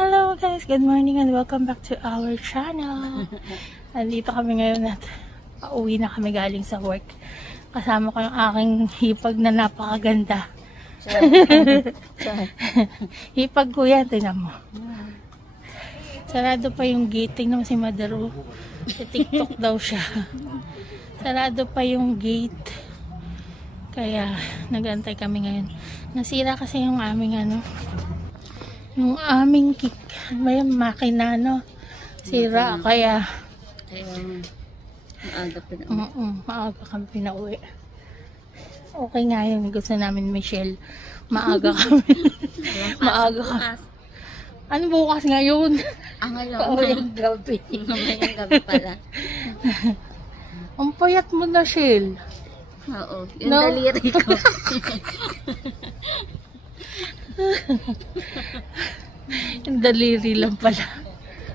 Hello guys, good morning and welcome back to our channel. Andito kami ngayon at pauwi na kami galing sa work. Kasama ko yung aking hipag na napakaganda. Hipag ko yan, tingnan mo. Sarado pa yung gate, tingnan mo si Madaro. Si TikTok daw siya. Sarado pa yung gate. Kaya nag-antay kami ngayon. Nasira kasi yung aming yung aming may makina sira kaya maaga kami pinauwi. Okay nga yun, gusto namin Michelle, maaga kami. Maaga kami. Ano bukas ngayon? Ngayong gabi. Ngayong gabi pala. Ang payat mo na, Shell. Oo, yung daliri ko. Yung daliri lang pala.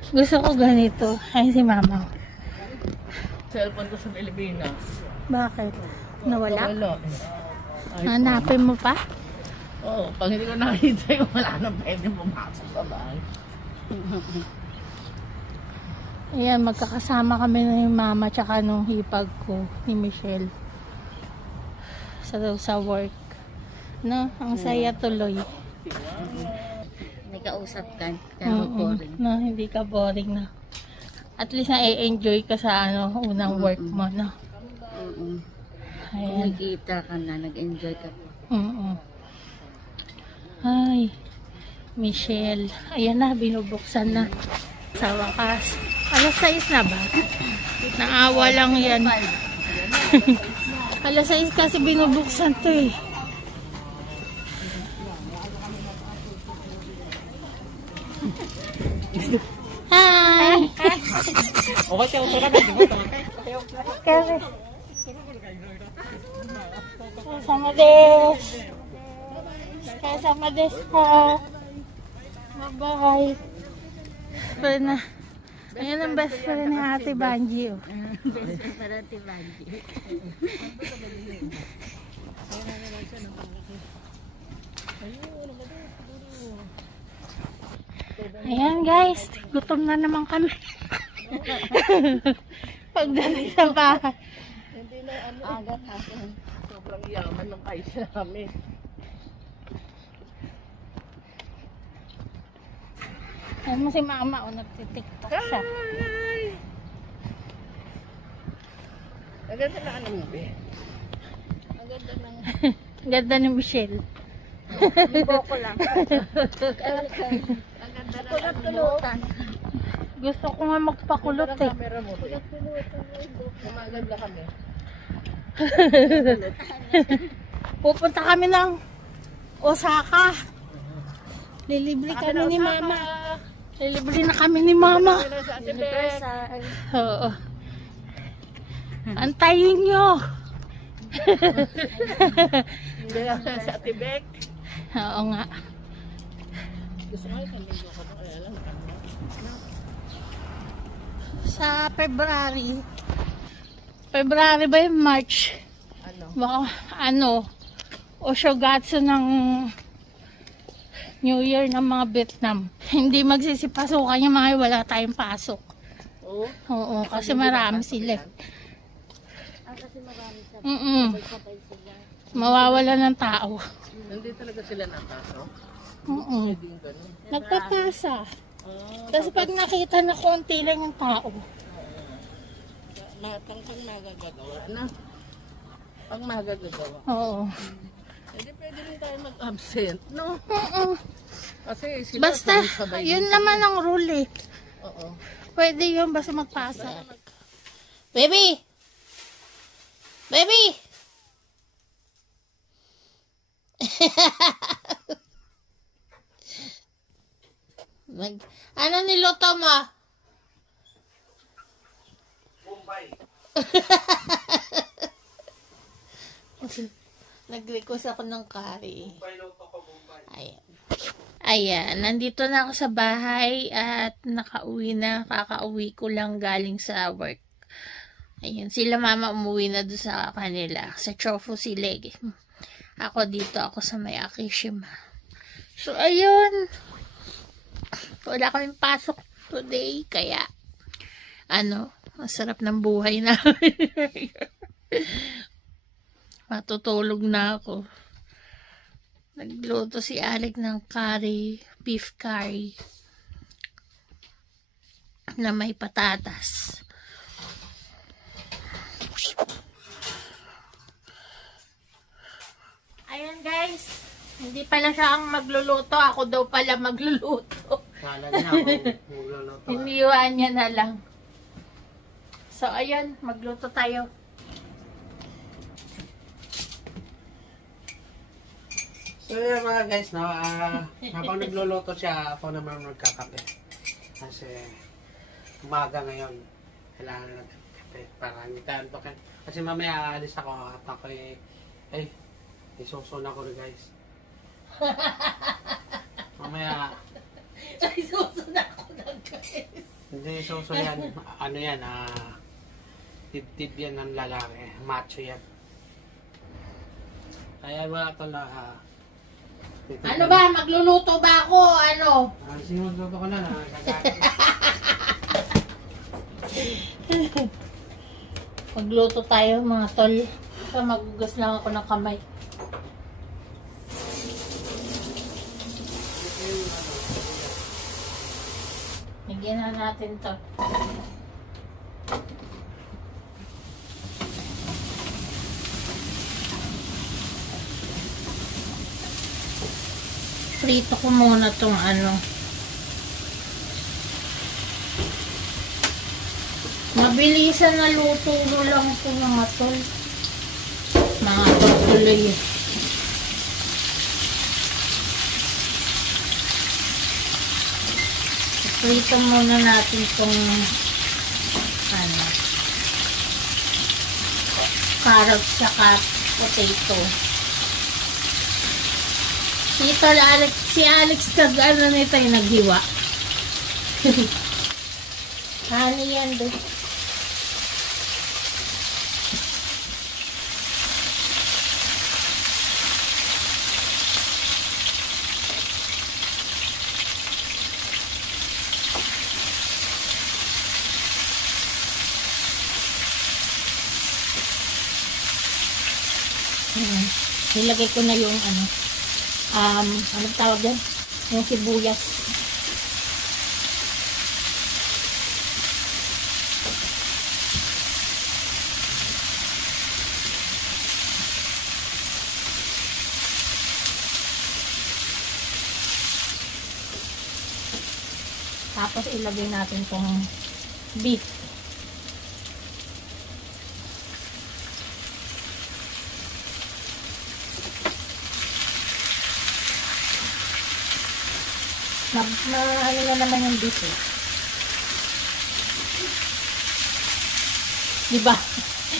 Gusto ko ganito. Ay, si mama. Cellphone ko sa Pilipinas. Bakit? Nawala? Wala. Hanapin mo pa? Oo, pag hindi ko nakita yung wala nang pwede pumasok sa bahay. Ayan, magkakasama kami na yung mama tsaka nung hipag ko, ni Michelle. Sa work. No? Ang saya tuloy. Nagkausap ka, kaya boring. No, hindi ka boring na. At least na-enjoy ka sa unang work mo, no? Ayan. Kumikita ka na, nag-enjoy ka po. Ay, Michelle. Ayan na, binubuksan na. Sa wakas. Alas 6 na ba? Naawa lang yan. Alas 6 kasi binubuksan to eh. Hi! Okay, siya usara ka, di ba? Kasi kasama des. Kasama des pa. Bye-bye. Pero na, ayan ang best friend ni Ate Banji. Oh. Best friend para Ate Banji. Ayan guys, gutom na naman kami. Pagdating sa bahay. Hindi na agad natin. Sobrang yaman ng kaisa namin. Ayan mo si mama, nagtitiktok siya. Ang ganda na ano mo, be? Ang ganda ng... Ganda ni Michelle. Boko lang. Ang ganda na Kulot-kulutan. Gusto ko nga magpakulot eh. camera mo, be. Maganda kami. Pupunta kami ng Osaka. Lilibre kami ni mama. Lilibre na kami ni mama. Universal. Oo. Antayin nyo. Hindi lang sa Tibet. Oo nga. Gusto ko yung linggo ko na kaya lang. Sa February. February ba yung March? Ano? Baka o Shogatsu ng New Year ng mga Vietnam. Hindi magsisipasukan yung mga wala tayong pasok. Oo. Oo, kasi marami sila. Kasi marami sa sabay sila. Mawawala ng tao. Hindi talaga sila napasok. Oo. Hindi yung ganun. Nagpapasa. Kasi pag nakita na konti lang yung tao. Lahat ng pang magagagawa na. Pang magagagawa. Oo. Hindi pwede rin tayo mag-absent, no? Oo. Kasi sila Basta, sabay yun din naman ang rule eh. Oo. Pwede yun, basta magpasa. Baby! Baby! Ano niluto mo? Bombay. Nag-request ako ng curry. Ayan. Ayan, nandito na ako sa bahay at nakauwi na. Kakauwi ko lang galing sa work. Ayun, sila mama umuwi na doon sa kanila. Sa Chofu sila. Ako dito, ako sa may Akishima. So, ayun. Wala kaming pasok today, kaya masarap ng buhay namin. Matutulog na ako. Nagluto si Alec ng curry, beef curry na may patatas. Ayan guys, hindi pala siya ang magluluto. Ako daw pala magluluto. Kala niya ako magluluto. Iniwan niya na lang. So ayan, magluto tayo. So yun mga guys, no, habang nagluluto siya, ako naman magkakape. Kasi umaga ngayon, kailangan na nagkape para hindi tayo antokin. Kasi mamaya alis ako at ako isuso na ko rin guys. Mamaya Isuso na ako na guys. hindi isuso yan, ano yan, tip-tip yan ng lalaki, macho yan. Kaya wala ito na, Ano ba? Magluluto ba ako? sige, magluto ko na na. Magluto tayo mga tol. So, magugas lang ako ng kamay. Bigyan na natin to. Prito ko muna tong mabilisan na luto lang ito mga tol. Mga tuloy. Prito muna natin itong carrots saka potato. Si Alex nito yung naghiwa. Honey yan doon. Nilagay ko na yung anong tawag yan? Yung sibuyas. Tapos ilagay natin tong beef. Ano na naman yung beef eh. Diba?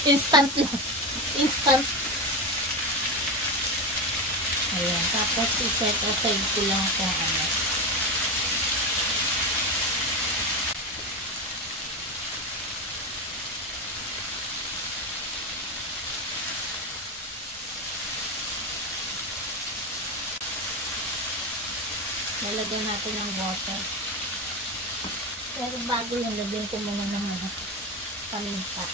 Instant lang. Instant. Ayan. Tapos i-set aside ko lang kung lalagyan natin ng water. Pero bago yung lagyan ko muna ng paminta.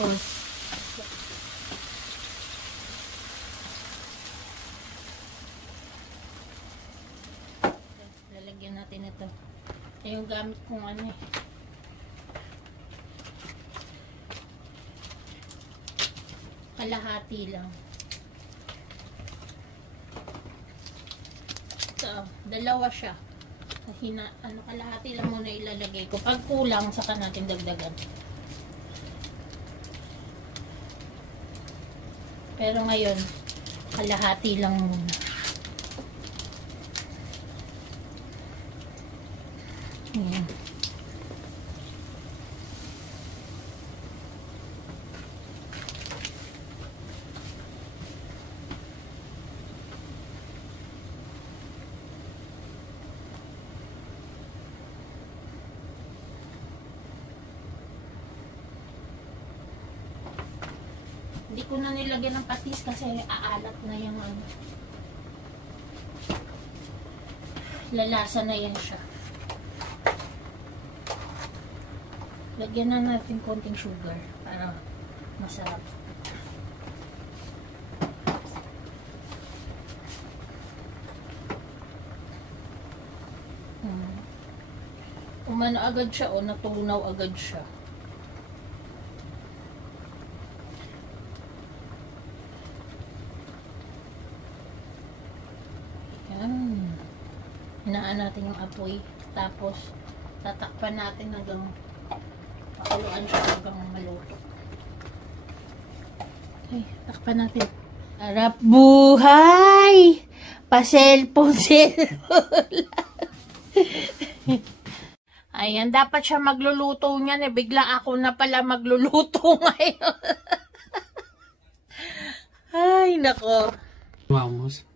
Tapos lalagyan natin ito. Yung gamit kong kalahati lang. So, dalawa siya. Kalahati lang muna ilalagay ko. Pag kulang, saka natin dagdagan. Pero ngayon, kalahati lang muna. Ayan. ko na nilagyan ng patis kasi aalat na yung ano. Lalasa na yan siya. Lagyan na natin konting sugar para masarap. Umano agad siya o natunaw agad siya. Yan. Hinaan natin yung apoy. Tapos tatakpan natin hanggang pakuluan siya hanggang maluto. Okay, takpan natin. Harap buhay! Pa-cellphone. Ayan, dapat siya magluluto niyan eh. Bigla ako na pala magluluto ngayon. Ay, nako. Vamos.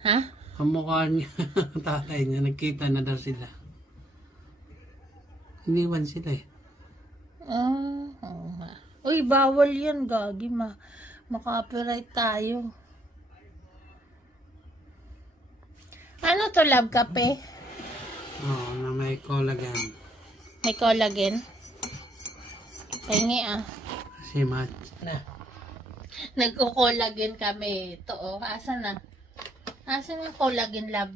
Ha? Ang mukha niya, tatay niya, nagkita na daw sila. Iniwan sila eh. Oo nga. Uy, bawal yan, gagi. Maka-copyright tayo. Ano to, love, kape? Oo, na may collagen. May collagen? Pahingi ah. Kasi match na. Nagko-collagen kami. Ito oh, asan na? Asan yung collagen, love?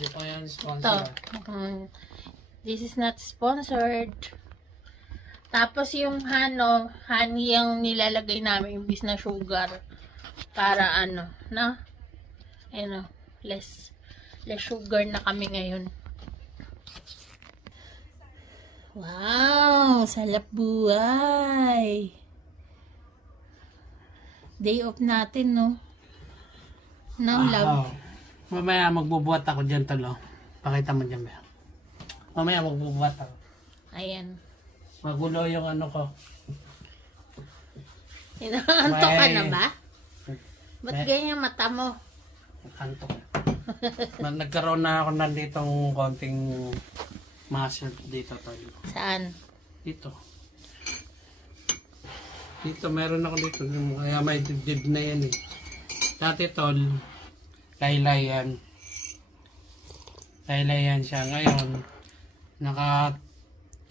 Hindi ko yan Ito. sponsor. This is not sponsored. Tapos yung honey yung nilalagay namin imbis na sugar. Para ano, na? Ano, less sugar na kami ngayon. Wow, salap buhay. Day off natin, no? No, love. Mamaya magbubuhat ako dyan, talo. Pakita mo dyan, ba? Mamaya magbubuhat ako. Ayan. Magulo yung ano ko. Inaantok ka na ba? Ba't ganyan mata mo? Antok. Nagkaroon na ako nanditong konting muscle dito, tol. Saan? Dito. Dito, meron ako dito. Kaya may dibdib na yan eh. Dati, tol, laylay yan. Laylay yan siya. Ngayon, naka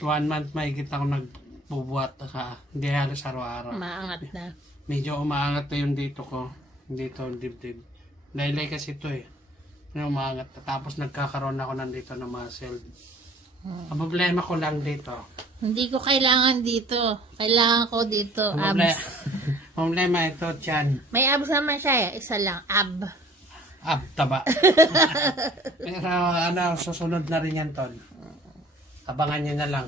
1 month mahigit ako nagbubuhat ka. Hindi halos araw-araw. Maangat na. Medyo umaangat na yung dito ko. Dito, dibdib. Laylay kasi ito eh. Umaangat na. Tapos nagkakaroon ako nandito ng muscle. Ang problema ko lang dito. Hindi ko kailangan dito. Kailangan ko dito. Abs. Problema ito, tiyan. May abs naman siya eh. Isa lang. Ab. Taba. Pero ano, susunod na rin yan, tol. Abangan nyo na lang.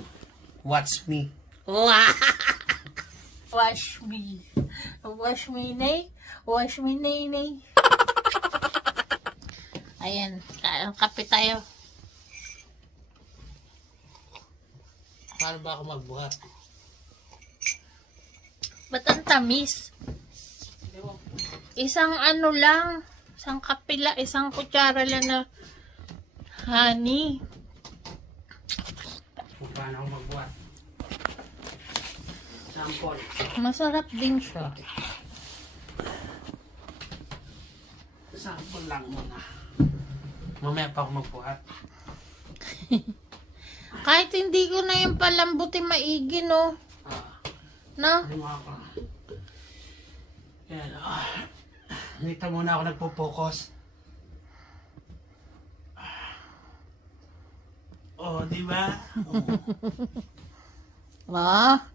Watch me. Wow! Wash me. Wash me, nay. Wash me, nay, nay. Ayan. Kape tayo. Paano ba ako magbuhat? Ba't ang tamis? Isang ano lang. Isang kapila. Isang kutsara lang na honey. Kung paano ako magbuhat? Sample. Masarap din siya. Sample lang muna. Mamaya pa ako magbuhat. Kahit hindi ko na yung palambuti maigi, no? No? Hindi mo ako. Yan. Dito muna ako nagpo-focus. Oh, di ba?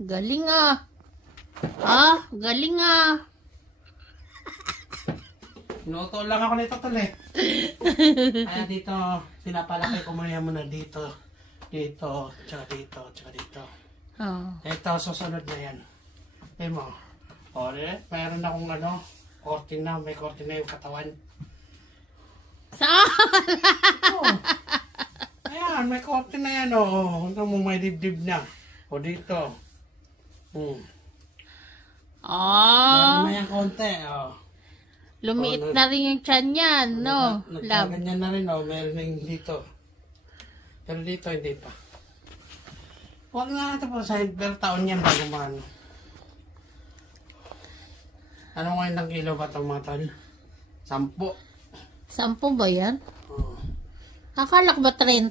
Galing ah. Galing ah. Inuto lang ako nito, tol eh. Kaya dito, pinapalaki ko muna dito. Dito, tsaka dito, tsaka dito. Oh. Ito, susunod na yan. Tingnan mo. O, mayroon akong ano, kortin na. May kortin na yung katawan. Saan? Oh. Ayan, may kortin na yan, o. Ito mo, may dibdib na. O, dito. Meron na yan konti, o. Lumiit na rin yung tiyan yan, no? Love. Ganyan na rin, o. Meron na yung dito. Pero dito, hindi pa. Huwag na natin po sa per taon yan bago maano. Ano ngayon ng kilo ba itong mga tol? 10. 10 ba yan? Oo. Akala ko ba 30?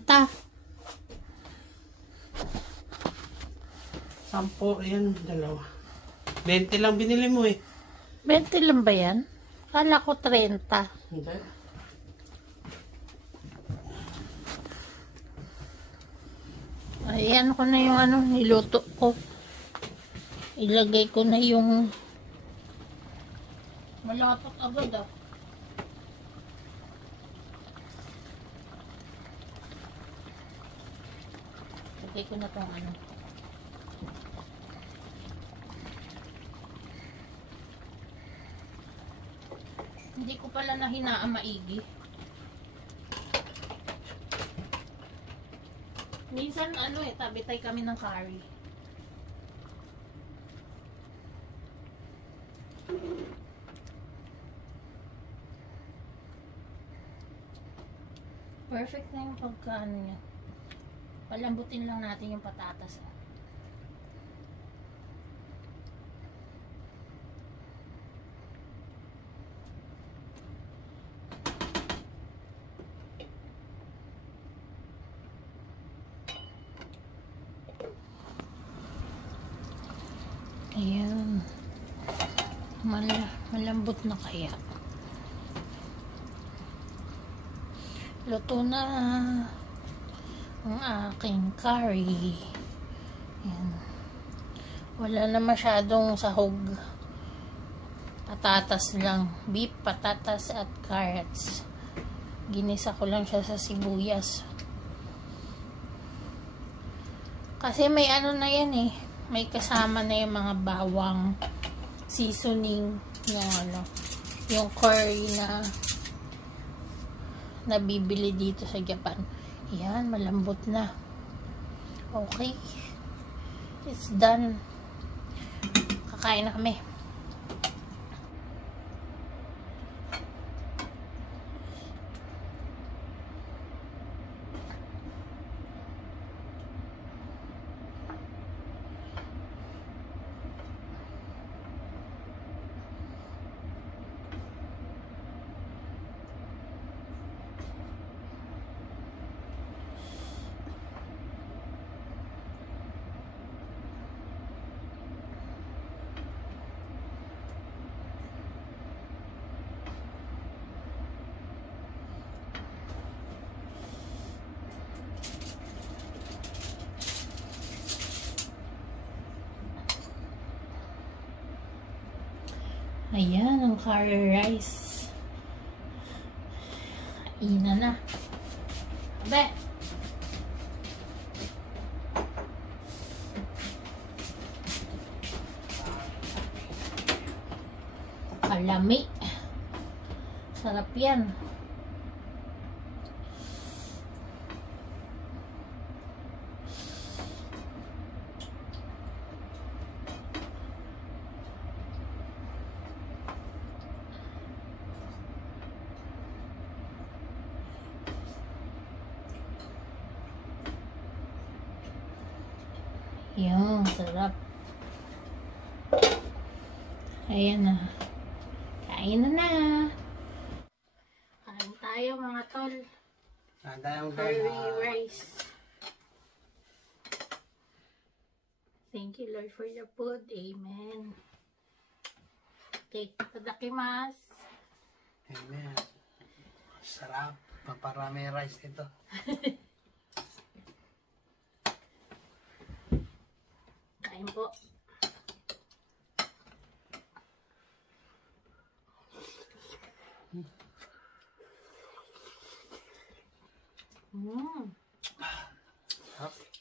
10, yan, dalawa. 20 lang binili mo eh. 20 lang ba yan? Akala ko 30. Hindi. Ayan ko na yung ano, niluto ko. Ilagay ko na yung malapot agad ah. Ilagay ko na tong ano. Hindi ko pala nahinaan maigi. Minsan ano eh, tabitay kami ng curry. Perfect na yung pagkaano niya. Palambutin lang natin yung patatas. Ayan. Malambot na kaya. Luto na ang aking curry. Ayan. Wala na masyadong sahog. Patatas lang. Beef, patatas at carrots. Ginisa ko lang siya sa sibuyas. Kasi may ano na yan eh. May kasama na yung mga bawang seasoning yung ano, yung curry na nabibili dito sa Japan. Yan, malambot na. Okay. It's done. Kakain na kami. Ayan, ang curry rice. Ina na. Abe! Kalami. Sarap yan. Yung sarap. Ayan na. Kain na na. Kain tayo mga tol. Saan tayong Curry rice. Thank you Lord for the food. Amen. Okay, tadakimasu. Amen. Sarap. Paparami rice ito. Kain po.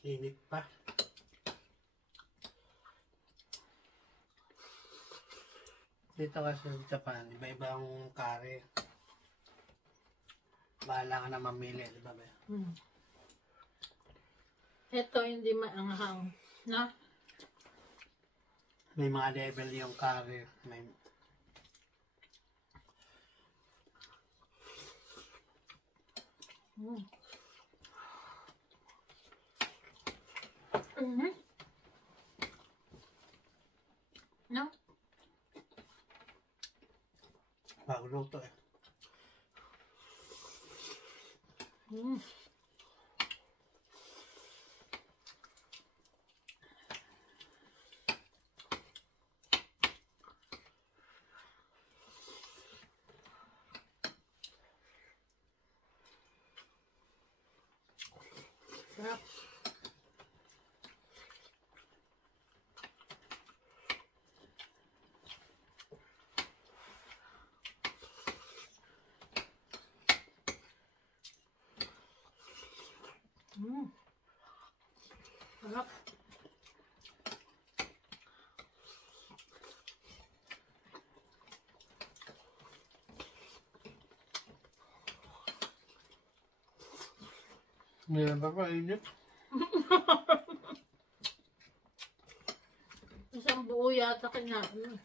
Init pa. Dito kasi sa Japan, iba-ibang curry. Bahala ka na mamili, di ba? Ito hindi maanghang. Na? May mga level yung curry. May... No? Bago luto eh. Mm. Sarap. Sarap. Ngayon pa init. Isang buo yata kinain.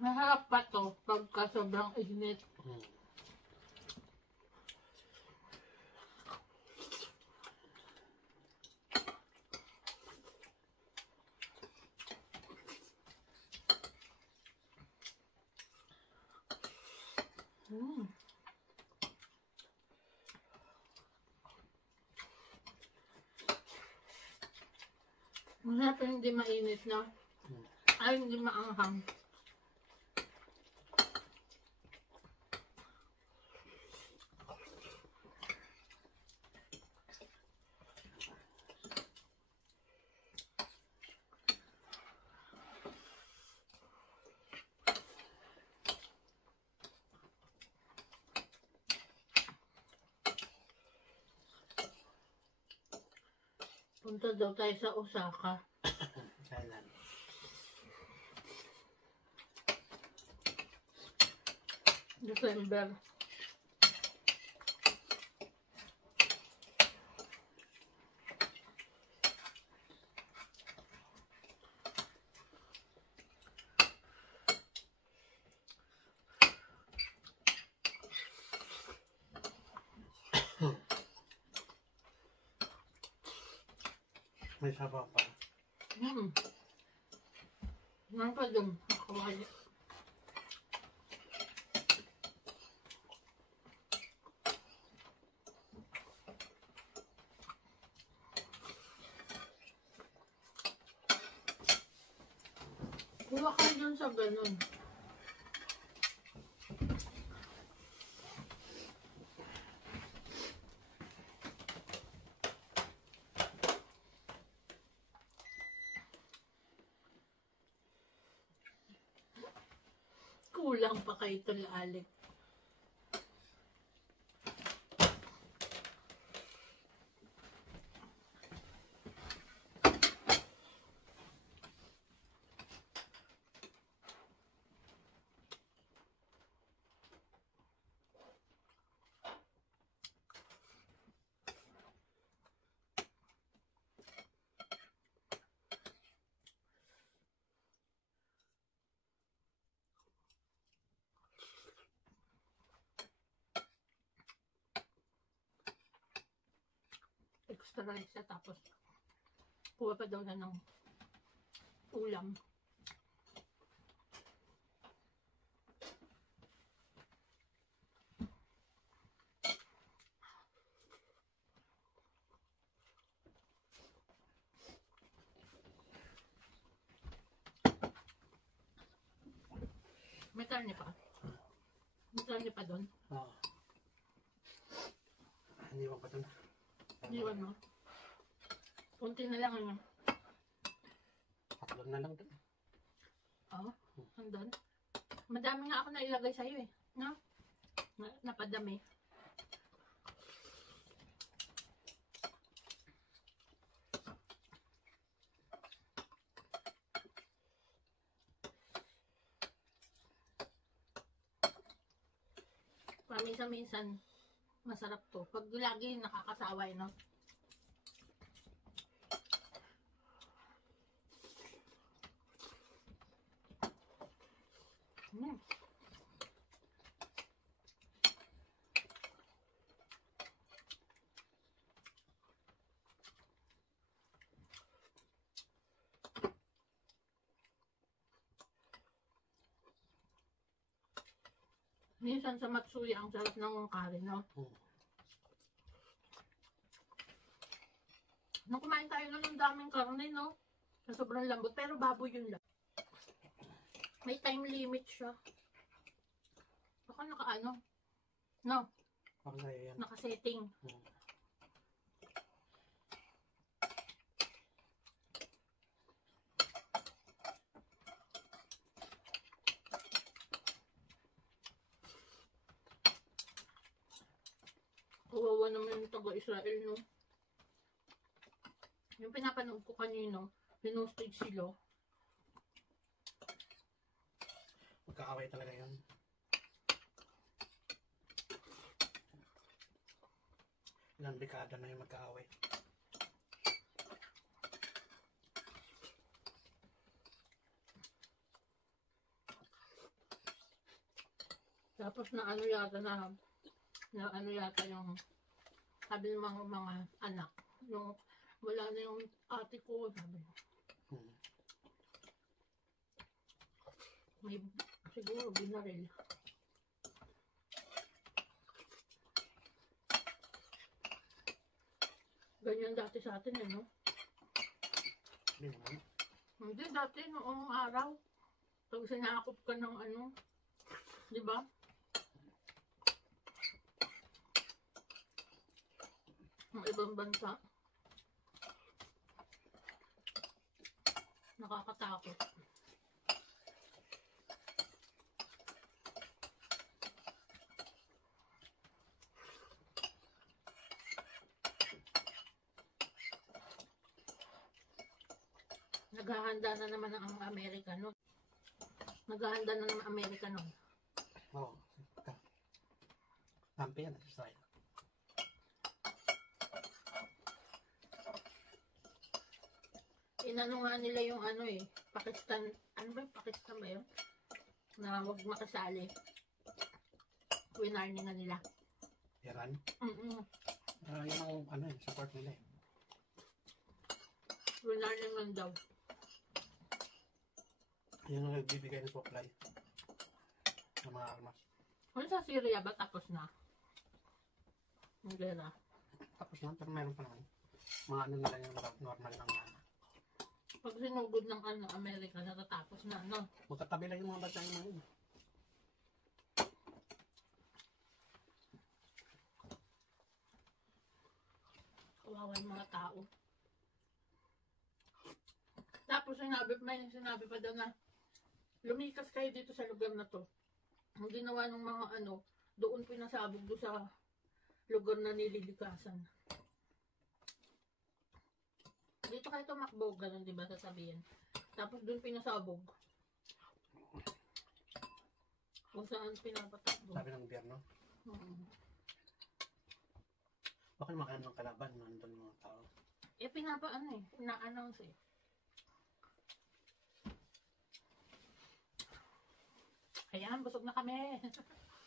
Masarap pa to pagka sobrang init. Masarap yung hindi mainit na. Ay, hindi maanghang. Punta daw tayo sa Osaka. Kailan? December. May sabaw pa. Ngayon pa dun. Nakawali. Kuha kayo dun sa ganun. Kulang pa kay Tol-Alik. Extra rice siya, tapos kuha pa daw na ng ulam. May karne pa. May karne pa doon. Oo. Hindi mo pa ito na. Iwan mo. Kunti na lang ano. Tatlo na lang doon. Oo. Andun. Madami nga ako na ilagay sa'yo eh. No? Napadami. Paminsan-minsan masarap to. Pag lagi nakakasaway, no? Minsan sa Matsuya, ang sarap ng curry, no? Nung kumain tayo nun, ang daming karne, no? Na sobrang lambot, pero baboy yun lang. May time limit siya. Baka naka-ano? No? Baka sa'yo yan. Naka-setting. Kawawa naman yung taga-Israel, no? Yung pinapanood ko kanino, hinostage sila. Magkaaway talaga yan. Ilang dekada na yung magkaaway. Tapos na ano yata na ano yata yung sabi ng mga anak, yung wala na yung ate ko, sabi. May siguro binaril. Ganyan dati sa atin eh, no? Hindi naman. Hindi, dati noong araw. Pag sinakop ka ng ano, di ba? Ng ibang bansa. Nakakatakot. Naghahanda na naman ang Amerika, no? Naghahanda na naman ang Amerika, no? Oo. Kampi yan, Israel. Inano nga nila yung ano eh, Pakistan, ano ba yung Pakistan ba yun? Na wag makasali. Winarning nga nila. Iran? Mm-mm. Yun ang ano, support nila eh. Winarning lang daw. Yun ang nagbibigay ng supply ng mga armas. Kung sa Syria ba tapos na? Hindi na. Tapos na, pero meron pa naman. Mga ano na lang yung normal lang na. Pag sinugod ng ano, Amerika, natatapos na, no? Magkatabi lang yung mga bata yung mga yun. Kawawa yung mga tao. Tapos may sinabi pa daw na lumikas kayo dito sa lugar na to. Ang ginawa ng mga ano, doon pinasabog doon sa lugar na nililikasan. Dito kayo tumakbo, ganun diba sasabihin. Tapos doon pinasabog. Kung saan pinapatakbo. Sabi ng gobyerno. Baka naman ng kalaban, nandun mga tao. Eh pina-announce eh. Ayan, busog na kami.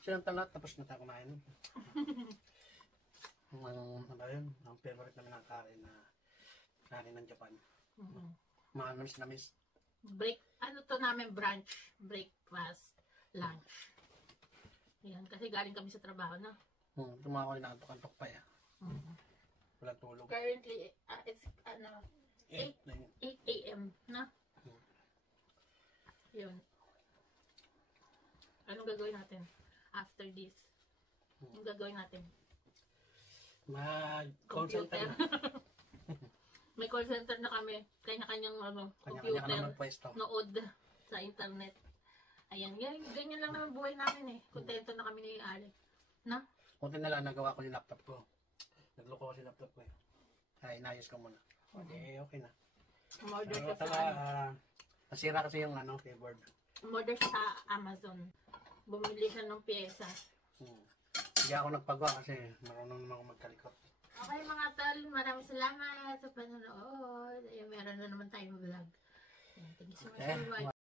Silang talat, tapos na tayo kumain. Ano yun? Ang favorite namin ng karin ng Japan. Mga namis. Ano to namin, brunch, breakfast, lunch. Ayan, kasi galing kami sa trabaho na. Tumawa ko na antok pa ya. Wala tulog. Currently, it's 8 a.m. na. Yun. Anong gagawin natin after this? Anong gagawin natin? Mag-call center na. May call center na kami. Kanya-kanyang Kanya-kanya computer. naman pwesto. Nood sa internet. Ayan, ganyan lang naman buhay namin eh. Kontento na kami ni Alec. Na? Kunti na lang nagawa ko yung laptop ko. Nagloko ko yung laptop ko eh. Kaya inayos ko muna. Okay na. Umorder Pero ka sa talaga, nasira kasi yung keyboard. Umorder sa Amazon. Bumili siya ng pyesa. Hindi ako nagpagawa kasi marunong naman ako magkalikot. Okay mga tol, maraming salamat sa panonood. Meron na naman tayong vlog. Thank you so much for watching.